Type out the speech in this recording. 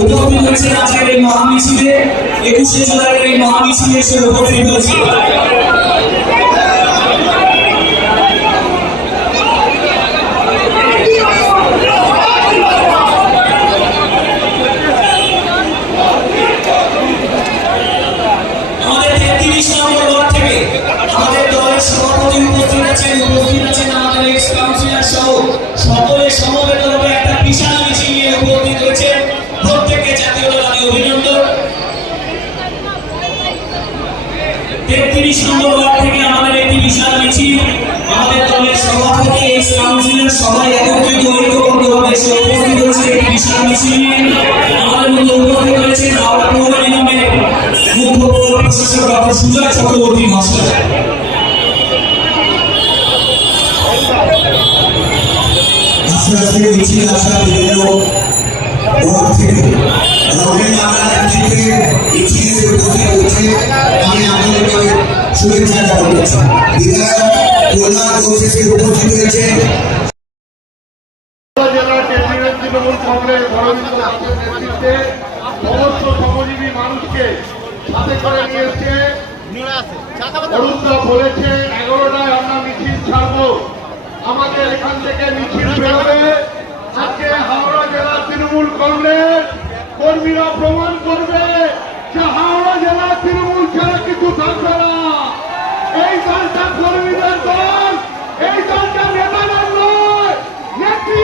উপস্থিত হয়েছে আজকের এই মহামিছিলে 21শে জুলাইয়ের এই মহামিছিলে এসে উপস্থিত হয়েছে। আমাদের 33 নম্বর ওয়ার্ড থেকে আমাদের দলের সভাপতি উপস্থিত আছেন আমাদের এক্স কাউন্সিলর সহ সকলে সমবেতভাবে একটা বিশাল মিছিল নিয়ে উপস্থিত হয়েছে। প্রত্যেককে জাতীয়তাবাদী অভিনন্দন। 33 নম্বর ওয়ার্ড থেকে আমাদের একটি বিশাল মিছিল, আমাদের দলের সভাপতি এক্স কাউন্সিলর সবাই একত্রিত ঐক্যবদ্ধভাবে এসে উপস্থিত হয়েছে একটি বিশাল মিছিল নিয়ে। আমাদের মধ্যে উপস্থিত হয়েছে হাওড়া পৌর নিগমের মুখ্য পৌর প্রশাসক ডক্টর সুজয় চক্রবর্তী মাস্টার। আস্তে আস্তে মিছিল আসা বিভিন্ন ওয়ার্ড থেকে মিছিলে উপস্থিত হচ্ছে। আমি আপনাদেরকে শুভেচ্ছা জানাচ্ছি। বিধায়ক কল্যাণ ঘোষ উপস্থিত হয়েছে। তৃণমূল কংগ্রেস নেতৃত্বে সমস্ত শ্রমজীবী মানুষকে সাথে করে নিয়েছে। বলেছে 11টায় আমরা মিছিল ছাড়বো, আমাদের এখান থেকে মিছিল বেরোবে। আজকে হাওড়া জেলা তৃণমূল কংগ্রেস কর্মীরা প্রমাণ করবে যে হাওড়া জেলা তৃণমূল ছাড়া কিছু থাকবে না। এই দলটা কর্মীদের দল, এই দলটা নেতাদের নয়, নেত্রী